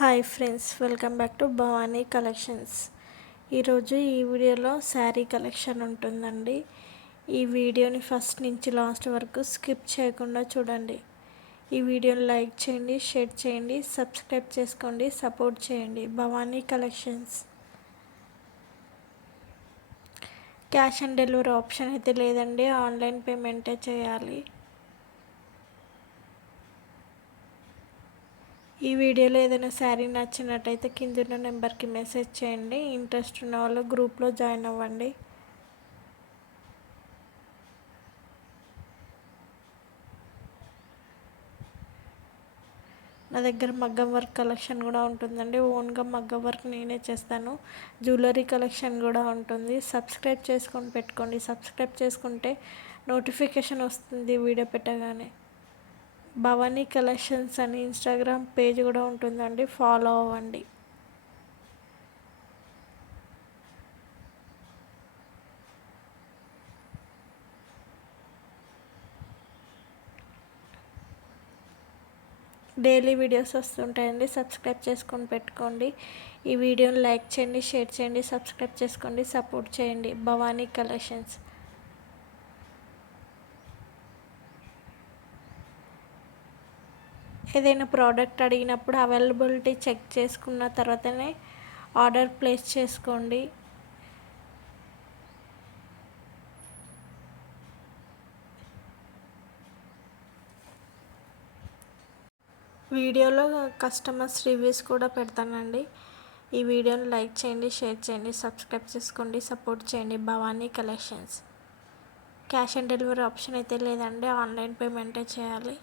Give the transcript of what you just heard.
Hi friends, welcome back to Bhavani collections. ఈరోజు ఈ వీడియోలో శారీ కలెక్షన్ ఉంటుందండి. ఈ వీడియోని ఫస్ట్ నుంచి లాస్ట్ వరకు స్కిప్ చేయకుండా చూడండి. ఈ వీడియోని లైక్ చేయండి, షేర్ చేయండి, సబ్స్క్రైబ్ చేసుకోండి, సపోర్ట్ చేయండి. Bhavani collections. Cash on delivery option అయితే లేదండి, ఆన్లైన్ పేమెంటే చేయాలి. ఈ వీడియోలో ఏదైనా శారీ నచ్చినట్టయితే కింద నెంబర్కి మెసేజ్ చేయండి. ఇంట్రెస్ట్ ఉన్న వాళ్ళు గ్రూప్లో జాయిన్ అవ్వండి. నా దగ్గర మగ్గం వర్క్ కలెక్షన్ కూడా ఉంటుందండి. ఓన్గా మగ్గం వర్క్ నేనే చేస్తాను. జ్యువెలరీ కలెక్షన్ కూడా ఉంటుంది. సబ్స్క్రైబ్ చేసుకొని పెట్టుకోండి. సబ్స్క్రైబ్ చేసుకుంటే నోటిఫికేషన్ వస్తుంది వీడియో పెట్టగానే. భవానీ కలెక్షన్స్ అని ఇన్స్టాగ్రామ్ పేజ్ కూడా ఉంటుందండి, ఫాలో అవ్వండి. డైలీ వీడియోస్ వస్తుంటాయండి, సబ్స్క్రైబ్ చేసుకొని పెట్టుకోండి. ఈ వీడియోని లైక్ చేయండి, షేర్ చేయండి, సబ్స్క్రైబ్ చేసుకోండి, సపోర్ట్ చేయండి. భవానీ కలెక్షన్స్. ఏదైనా ప్రోడక్ట్ అడిగినప్పుడు అవైలబిలిటీ చెక్ చేసుకున్న తర్వాతనే ఆర్డర్ ప్లేస్ చేసుకోండి. వీడియోలో కస్టమర్స్ రివ్యూస్ కూడా పెడతానండి. ఈ వీడియోని లైక్ చేయండి, షేర్ చేయండి, సబ్స్క్రైబ్ చేసుకోండి, సపోర్ట్ చేయండి. Bhavani collections. Cash on delivery option అయితే లేదండి, ఆన్లైన్ పేమెంటే చేయాలి.